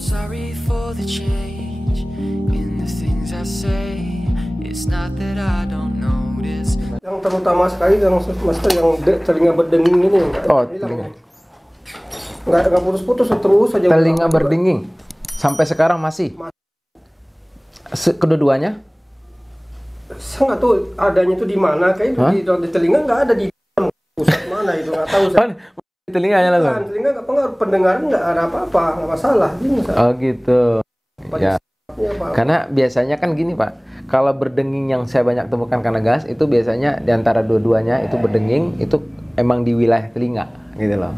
Sorry for the change in the things I say. It's not that I don't notice. Yang terutama sekali yang master yang telinga berdenging ini. Oh, telinga. Nggak putus-putus terus saja. Telinga berdenging. Sampai sekarang masih? Kedua-duanya? Saya nggak tahu adanya itu di mana. Kayaknya di telinga nggak ada, di pusat mana itu nggak tahu saya. Di telinganya langsung? Telinga nggak pengaruh, pendengaran nggak ada apa-apa, nggak masalah. Oh gitu. Ya. Apa-apa. Karena biasanya kan gini Pak, kalau berdenging yang saya banyak temukan karena gas itu biasanya di antara dua-duanya itu berdenging itu emang di wilayah telinga gitu loh.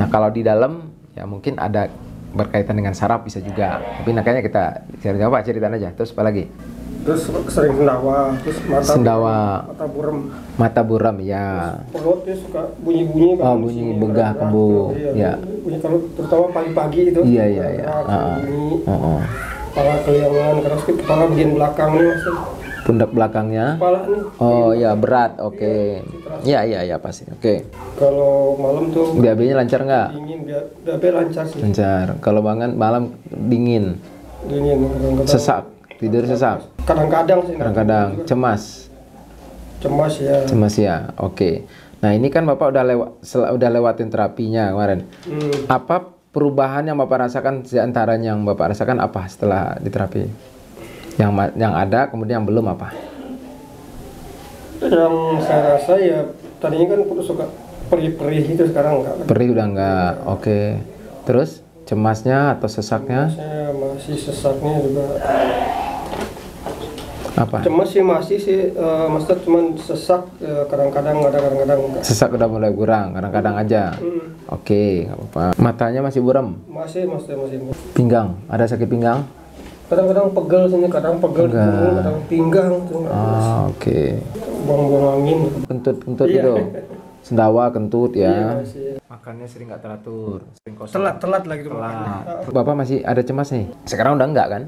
Nah kalau di dalam ya mungkin ada berkaitan dengan saraf bisa juga. Tapi makanya kita cari apa ceritaan aja. Terus apa lagi? Terus sering sendawa, terus mata buram. Mata buram ya. Perut dia suka bunyi-bunyi. Oh bunyi begah kembu. Iya. Bunyi kalau terutama pagi-pagi itu. Iya. Bunyi. Kepala keliangan, terus kepala bagian belakang nih maksud. Pundak belakangnya. Kepala nih. Oh ya berat, oke. Iya pasti, oke. Kalau malam tuh. BAB-nya lancar nggak? Dingin, BAB lancar sih. Lancar. Kalau malam dingin. Dingin. Sesak, tidur sesak. Kadang-kadang sih. Kadang-kadang cemas. Cemas ya. Cemas ya, oke. Nah ini kan Bapak udah lewatin terapinya kemarin. Apa perubahan yang Bapak rasakan di antaranya yang Bapak rasakan apa setelah diterapi? Yang ada kemudian yang belum apa? Yang saya rasa ya tadinya kan suka perih-perih itu, sekarang enggak. Perih udah enggak, oke. Terus cemasnya atau sesaknya? Saya masih sesaknya juga. Apa? Cemas sih masih sih, maksudnya cuman sesak kadang-kadang ada, kadang-kadang enggak. Sesak udah mulai kurang, kadang-kadang aja. Oke, nggak apa-apa. Matanya masih buram? Masih. Pinggang, ada sakit pinggang? Kadang-kadang pegel sini, kadang pegel di punggung, kadang pinggang. Oke. Buang-buang angin. Kentut itu, sendawa, kentut ya. Iya, makannya sering nggak teratur, sering kosong. Telat lagi tuh. Bapak masih ada cemas nih? Sekarang udah enggak kan?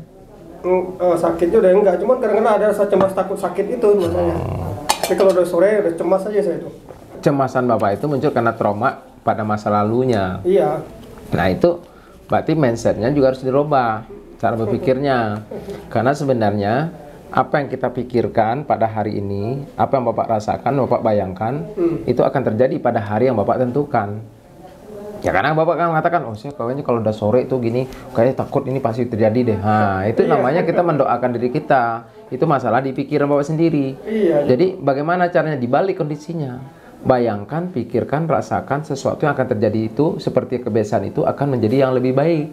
Sakitnya udah enggak, cuman kadang-kadang ada rasa cemas takut sakit itu makanya. Tapi kalau udah sore udah cemas aja saya itu. Cemasan Bapak itu muncul karena trauma pada masa lalunya. Iya. Nah itu berarti mindsetnya juga harus dirubah cara berpikirnya. Karena sebenarnya apa yang kita pikirkan pada hari ini, apa yang Bapak rasakan, Bapak bayangkan, itu akan terjadi pada hari yang Bapak tentukan. Ya karena Bapak kan mengatakan, oh saya kayaknya kalau udah sore itu gini, kayaknya takut ini pasti terjadi deh. Nah itu namanya kita mendoakan diri kita. Itu masalah di pikiran Bapak sendiri. Iya. Jadi bagaimana caranya dibalik kondisinya? Bayangkan, pikirkan, rasakan sesuatu yang akan terjadi itu seperti kebiasaan itu akan menjadi yang lebih baik.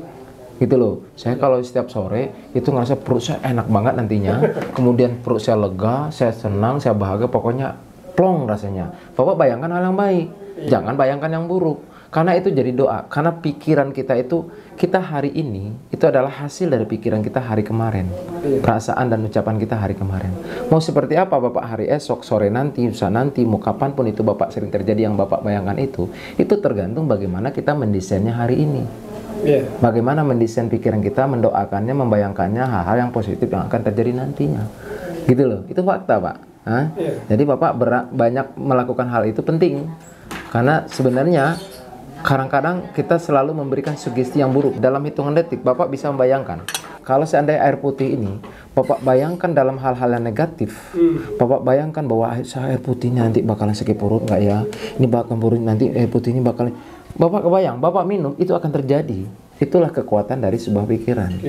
Gitu loh. Saya kalau setiap sore itu ngerasa perut saya enak banget nantinya. Kemudian perut saya lega, saya senang, saya bahagia, pokoknya plong rasanya. Bapak bayangkan hal yang baik. Jangan bayangkan yang buruk. Karena itu jadi doa. Karena pikiran kita itu, kita hari ini itu adalah hasil dari pikiran kita hari kemarin. Perasaan dan ucapan kita hari kemarin. Mau seperti apa Bapak hari esok, sore nanti, lusa nanti, mau kapanpun itu Bapak sering terjadi yang Bapak bayangkan itu tergantung bagaimana kita mendesainnya hari ini. Bagaimana mendesain pikiran kita, mendoakannya, membayangkannya hal-hal yang positif yang akan terjadi nantinya. Gitu loh. Itu fakta Pak. Jadi Bapak banyak melakukan hal itu penting. Karena sebenarnya kadang-kadang kita selalu memberikan sugesti yang buruk. Dalam hitungan detik, Bapak bisa membayangkan. Kalau seandainya air putih ini, Bapak bayangkan dalam hal-hal yang negatif. Bapak bayangkan bahwa air putih ini nanti bakalan sakit perut nggak ya? Ini bakal perut nanti air putih ini bakalan... Bapak kebayang, Bapak minum, itu akan terjadi. Itulah kekuatan dari sebuah pikiran.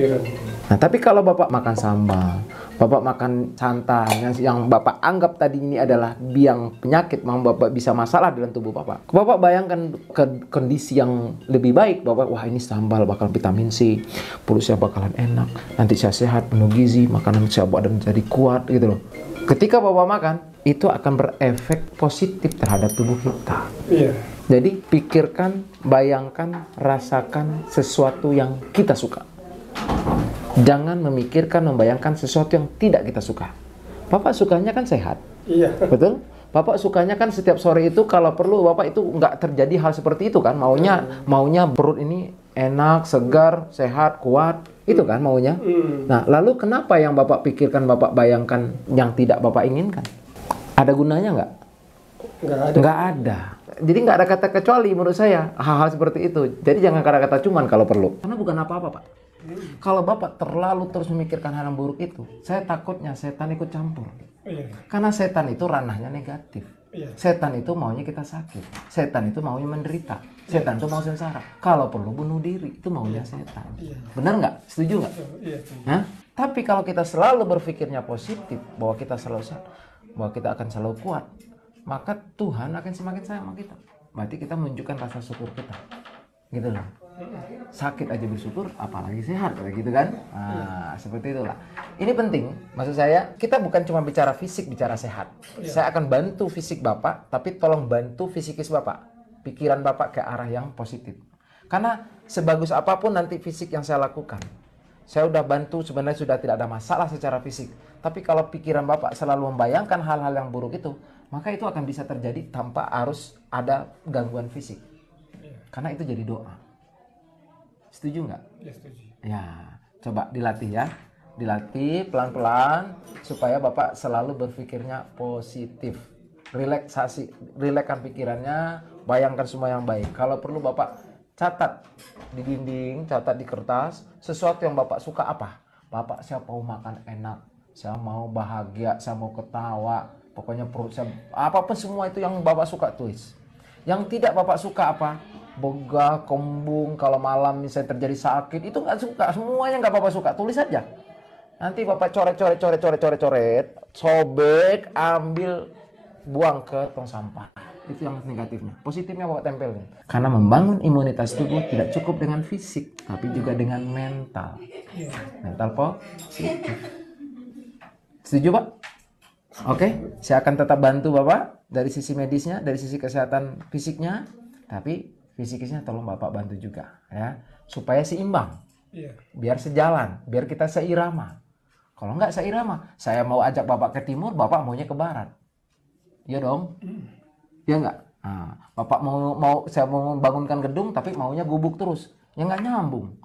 Nah, tapi kalau Bapak makan sambal, Bapak makan santan yang Bapak anggap tadi ini adalah biang penyakit, mau Bapak bisa masalah dalam tubuh Bapak. Bapak bayangkan ke kondisi yang lebih baik, Bapak, wah ini sambal bakal vitamin C, perut saya bakalan enak, nanti saya sehat, penuh gizi, makanan saya badan jadi kuat gitu loh. Ketika Bapak makan, itu akan berefek positif terhadap tubuh kita. Jadi pikirkan, bayangkan, rasakan sesuatu yang kita suka. Jangan memikirkan, membayangkan sesuatu yang tidak kita suka. Bapak sukanya kan sehat. Iya. Betul? Bapak sukanya kan setiap sore itu kalau perlu Bapak itu nggak terjadi hal seperti itu kan. Maunya perut ini enak, segar, sehat, kuat. Itu kan maunya. Nah, lalu kenapa yang Bapak pikirkan, Bapak bayangkan yang tidak Bapak inginkan? Ada gunanya nggak? Nggak ada. Jadi nggak ada kata kecuali menurut saya hal-hal seperti itu. Jadi jangan kata-kata cuman kalau perlu. Karena bukan apa-apa Pak. Kalau Bapak terlalu terus memikirkan hal yang buruk itu, saya takutnya setan ikut campur. Iya. Karena setan itu ranahnya negatif. Iya. Setan itu maunya kita sakit. Setan itu maunya menderita. Setan itu mau sengsara. Kalau perlu bunuh diri, itu maunya setan. Iya. Benar nggak? Setuju nggak? Iya. Hah? Tapi kalau kita selalu berpikirnya positif, bahwa kita selalu sehat, bahwa kita akan selalu kuat, maka Tuhan akan semakin sayang sama kita. Berarti kita menunjukkan rasa syukur kita. Gitu loh. Sakit aja bersyukur, apalagi sehat, kayak gitu kan? Nah, seperti itulah. Ini penting, maksud saya, kita bukan cuma bicara fisik, bicara sehat. Saya akan bantu fisik Bapak, tapi tolong bantu fisikis Bapak. Pikiran Bapak ke arah yang positif. Karena sebagus apapun nanti fisik yang saya lakukan, saya udah bantu, sebenarnya sudah tidak ada masalah secara fisik. Tapi kalau pikiran Bapak selalu membayangkan hal-hal yang buruk itu, maka itu akan bisa terjadi tanpa harus ada gangguan fisik. Karena itu jadi doa. Setuju nggak? Ya, setuju. Ya, coba dilatih ya. Dilatih pelan-pelan supaya Bapak selalu berpikirnya positif. Rilekskan pikirannya, bayangkan semua yang baik. Kalau perlu Bapak catat di dinding, catat di kertas, sesuatu yang Bapak suka apa? Bapak, saya mau makan enak, saya mau bahagia, saya mau ketawa, pokoknya perut saya, apapun semua itu yang Bapak suka tulis. Yang tidak Bapak suka apa? Begah, kembung, kalau malam misalnya terjadi sakit, itu nggak suka, semuanya nggak Bapak suka, tulis aja. Nanti Bapak coret, sobek, ambil, buang ke tong sampah. Itu yang negatifnya. Positifnya Bapak tempelin. Karena membangun imunitas tubuh tidak cukup dengan fisik, tapi juga dengan mental. Mental positif. Setuju Pak? Oke, saya akan tetap bantu Bapak dari sisi medisnya, dari sisi kesehatan fisiknya, tapi fisikisnya tolong Bapak bantu juga ya, supaya seimbang. Iya. Biar sejalan, biar kita seirama. Kalau nggak seirama, saya mau ajak Bapak ke timur, Bapak maunya ke barat. Iya dong? Ya nggak? Nah, Bapak saya mau membangunkan gedung, tapi maunya gubuk terus. Ya nggak nyambung.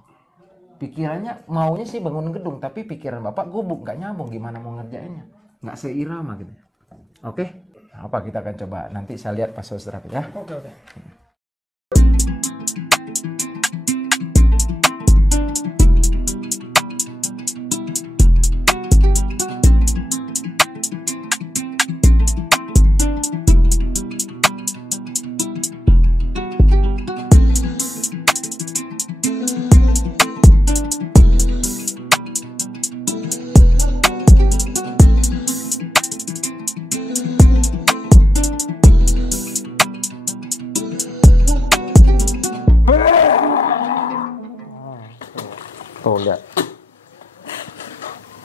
Pikirannya maunya sih bangun gedung, tapi pikiran Bapak gubuk, nggak nyambung. Gimana mau ngerjainnya? Nggak seirama gitu. Oke? Apa kita akan coba? Nanti saya lihat pas saudara ya. Oke. Tuh lihat,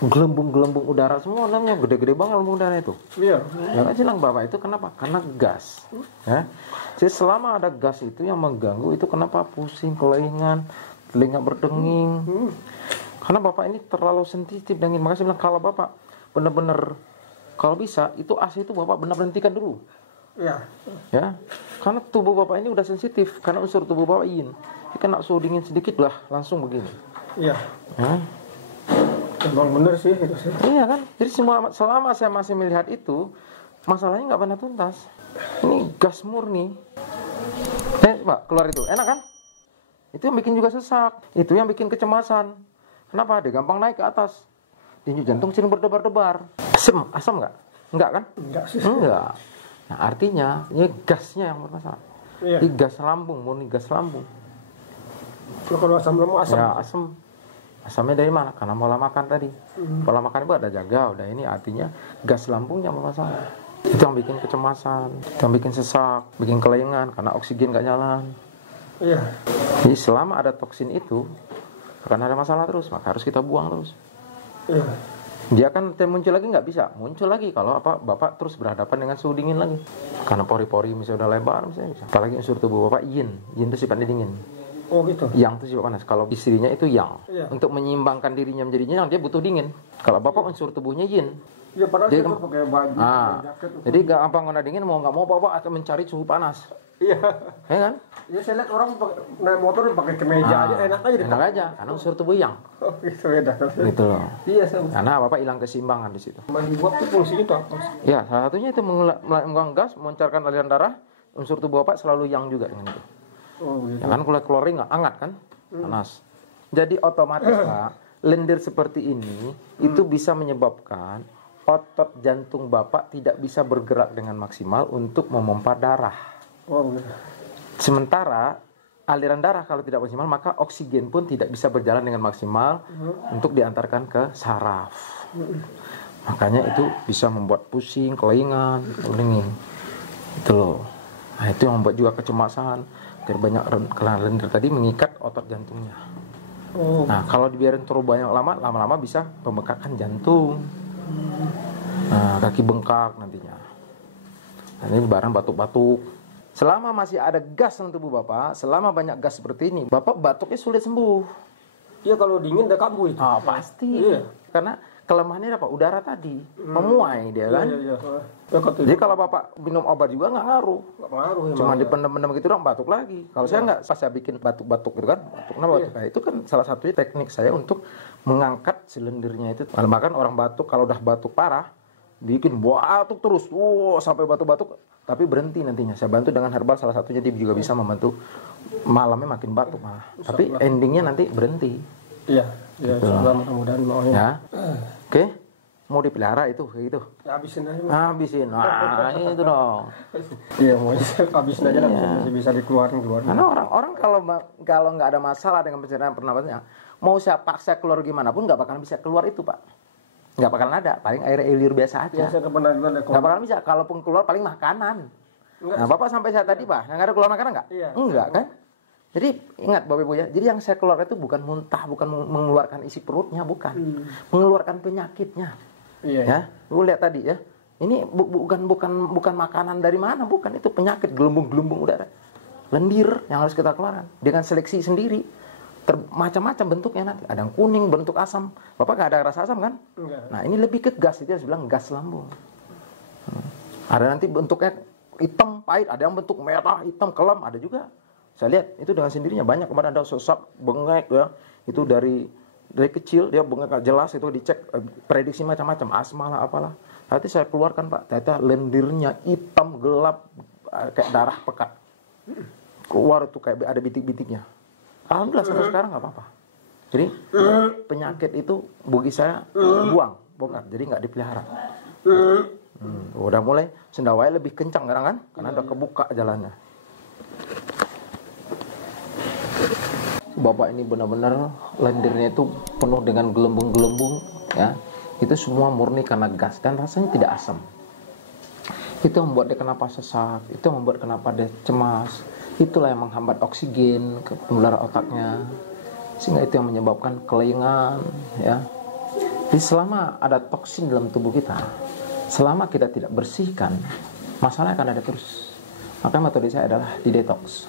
gelembung-gelembung udara semua namanya gede-gede banget gelembung udara itu. Iya. Yang kan silang Bapak itu kenapa? Karena gas. Ya. Jadi selama ada gas itu yang mengganggu itu kenapa pusing, kelingan, telinga berdenging. Karena Bapak ini terlalu sensitif dengan makanya saya bilang kalau Bapak benar-benar kalau bisa itu AC itu Bapak benar hentikan dulu. Iya. Ya. Karena tubuh Bapak ini udah sensitif karena unsur tubuh Bapak yin. Kena suhu dingin sedikit lah langsung begini. Iya. Ya. Emang bener sih itu sih. Iya kan? Jadi selama saya masih melihat itu, masalahnya nggak pernah tuntas. Ini gas murni. Pak, keluar itu. Enak kan? Itu yang bikin juga sesak. Itu yang bikin kecemasan. Kenapa? Dia gampang naik ke atas. Denyut jantung sering berdebar-debar. Asam nggak? Enggak kan? Enggak sih. Enggak. Nah, artinya ini gasnya yang bermasalah. Iya. Ini gas lambung, murni gas lambung. Kalau asam lambung asam. Ya, asam. Asamnya dari mana? Karena pola makan tadi. Pola makan itu ada jaga, udah ini artinya gas lambungnya bermasalah. Itu yang bikin kecemasan, itu yang bikin sesak, bikin kelengan karena oksigen nggak jalan. Iya. Jadi selama ada toksin itu akan ada masalah terus, maka harus kita buang terus. Iya. Dia akan muncul lagi nggak bisa, muncul lagi kalau Bapak terus berhadapan dengan suhu dingin lagi. Karena pori-pori misalnya udah lebar misalnya. Apalagi unsur tubuh Bapak yin itu sifatnya dingin. Oh gitu. Yang itu sifat panas. Kalau istrinya itu yang. Iya. Untuk menyeimbangkan dirinya menjadi yang dia butuh dingin. Kalau Bapak unsur tubuhnya yin. Ya padahal Dia itu pakai baju, pakai jaket. Jadi gampang kena dingin mau nggak mau Bapak atau mencari suhu panas. Iya. Ya kan? Ya saya lihat orang naik motor pakai kemeja aja enak aja Enak aja karena unsur tubuh yang. Oh gitu beda. Gitu loh. Iya sama. Karena Bapak hilang keseimbangan di situ. Mandi uap tuh fungsinya itu apa sih? Ya, salah satunya itu menggang gas, melancarkan aliran darah. Unsur tubuh Bapak selalu yang juga dengan itu. Oh gitu. Ya kan kalau keluar hangat kan? Panas. Jadi otomatis Pak, lendir seperti ini itu bisa menyebabkan otot jantung Bapak tidak bisa bergerak dengan maksimal untuk memompa darah. Oh, Sementara aliran darah kalau tidak maksimal, maka oksigen pun tidak bisa berjalan dengan maksimal untuk diantarkan ke saraf. Makanya itu bisa membuat pusing, kelingan, kuning. Itu loh. Nah, itu yang membuat juga kecemasan. Banyak lendir tadi mengikat otot jantungnya. oh. Nah, kalau dibiarin terlalu banyak lama-lama bisa pembekakan jantung. Nah, kaki bengkak nantinya. Nah, ini barang batuk-batuk. Selama masih ada gas dalam tubuh Bapak, selama banyak gas seperti ini, Bapak batuknya sulit sembuh. Iya, kalau dingin udah kambuh itu. Ah, pasti. Iya. Karena kelemahannya apa? Udara tadi memuai dia kan. Iya. Ya, Jadi kalau Bapak minum obat juga nggak ngaruh. nggak pengaruh ya. Cuma dipendam-pendam gitu dong, batuk lagi. Kalau saya nggak, pas saya bikin batuk-batuk gitu kan, batuk. Nah, itu kan salah satunya teknik saya untuk mengangkat silindernya itu. Bahkan orang batuk, kalau udah batuk parah, bikin batuk terus, sampai batuk-batuk, tapi berhenti nantinya. Saya bantu dengan herbal, salah satunya dia juga bisa membantu malamnya makin batuk malah. Tapi endingnya nanti berhenti. Iya, gitu. Mudah-mudahan maunya. Ya, oke. Mau dipelihara itu kayak gitu. Ya, habisin aja. Habisin, nah itu dong. Iya, mau habisin aja lah, bisa dikeluarin. Karena orang kalau nggak ada masalah dengan pencernaan pernapasannya, mau saya paksa keluar gimana pun nggak bakalan bisa keluar itu Pak. Nggak bakalan ada, paling air liur biasa aja. Ya, saya pernah juga ada Nggak bakalan bisa, kalaupun keluar paling makanan. Enggak. Nah Bapak sampai saya tadi Pak, nggak ada keluar makanan nggak? Iya. Enggak kan? Jadi ingat Bapak Ibu ya, jadi yang saya keluarkan itu bukan muntah, bukan mengeluarkan isi perutnya, bukan. Mengeluarkan penyakitnya. Iya. Ya, lu lihat tadi ya. Ini bukan makanan dari mana, bukan, itu penyakit gelembung-gelembung udara. Lendir yang harus kita keluarkan dengan seleksi sendiri. Macam-macam bentuknya nanti. Ada yang kuning, bentuk asam. Bapak nggak ada rasa asam kan? Enggak. Nah, ini lebih ke gas, itu harus bilang gas lambung. Ada nanti bentuknya hitam, pahit, ada yang bentuk merah, hitam, kelam, ada juga. Saya lihat itu dengan sendirinya banyak. Kemarin ada sesak, bengek ya. Itu dari kecil dia bengkak jelas, itu dicek prediksi macam-macam, asma lah apalah. Nanti saya keluarkan Pak, ternyata lendirnya hitam gelap kayak darah pekat. Keluar itu kayak ada bitik-bitiknya. Alhamdulillah sampai sekarang nggak apa-apa. Jadi penyakit itu bagi saya bongkar, jadi nggak dipelihara. Udah mulai sendawai lebih kencang sekarang kan, karena udah kebuka jalannya. Bapak ini benar-benar lendirnya itu penuh dengan gelembung-gelembung ya. Itu semua murni karena gas dan rasanya tidak asam. Itu yang membuat dia kenapa sesak, itu yang membuat kenapa dia cemas. Itulah yang menghambat oksigen ke penularan otaknya. Sehingga itu yang menyebabkan kelingan ya. Jadi selama ada toksin dalam tubuh kita, selama kita tidak bersihkan, masalah akan ada terus. Maka metode saya adalah di detox.